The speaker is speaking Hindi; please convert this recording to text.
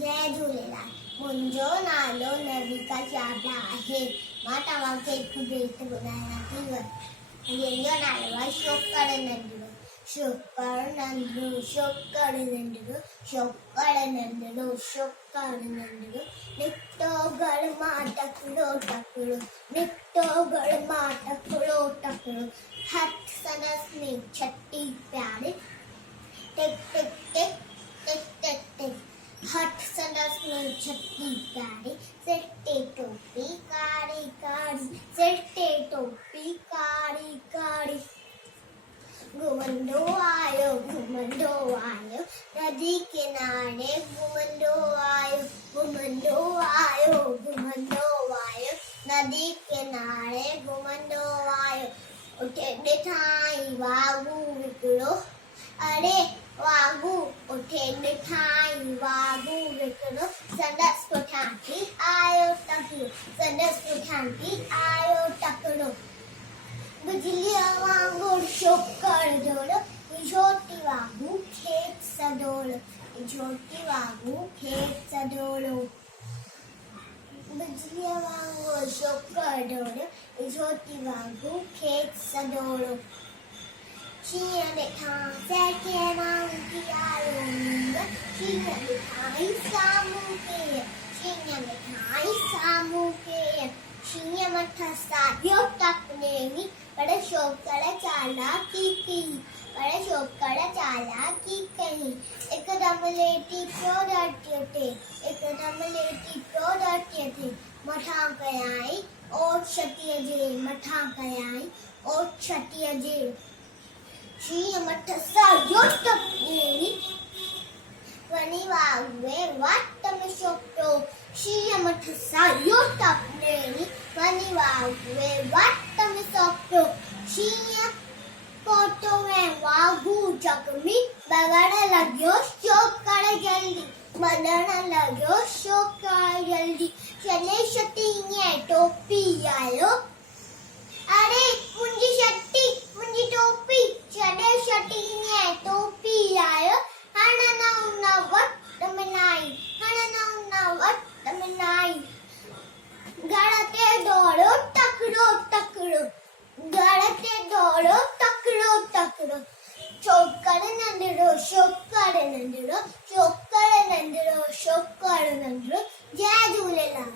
जय झूलेलाल। मुंहिंजो नालो नविका चावला आहे। मां तव्हांखे हिकु गीत ॿुधायां थी जंहिंजो नालो आहे शोकर नंढड़ो। शोकर नंढड़ो शोकर नंढड़ो शोकर नंढड़ो शोकर नंढड़ो निकितो घर मां टकरो टकरो निकितो घर मां टकरो टकरो हथ संदसि में छटी प्यारे टिक टिक टिक टिक टिक टिक हथ संदसि में छटी प्यारी सिर ते टोपी कारी कारी सिर ते टोपी कारी कारी घुमंदो आयो नदी किनारे घुमंदो आयो नदी किनारे घुमंदो आयो उठे ॾिठाई वागू हिकिड़ो अरे वागू उठे ॾिठाई वागू हिकिड़ो संदसि पुठियां आयो टकरो बिजली वांगुरु शोकर जोड़ झोटी वांगुरु खेत सडोलो बिजली वांगुरु शोकर जोड़ झोटी वांगुरु खेत सडोलो शींहं ॾिठा सैके वांगुरु आयो नींद शींहं ॾिठाई साम्हूं के शींहं मथां साॼो टपनेनी पर शोकर चालाकी कई एकदम लेटी पियो धरतीअ ते मथां कयाई ओट छटीअ जे शींहं मथां साॼो टपनेनी वञी वाॻुए वाट में सोपियो शींहं मथां साॼो टपनेनी वञी वाॻुए वाट में सोपियो शींहं कोटो में वाघू जख्मी बगड़ लॻियो शोकर जल्दी चले छटी टोपी आयो अरे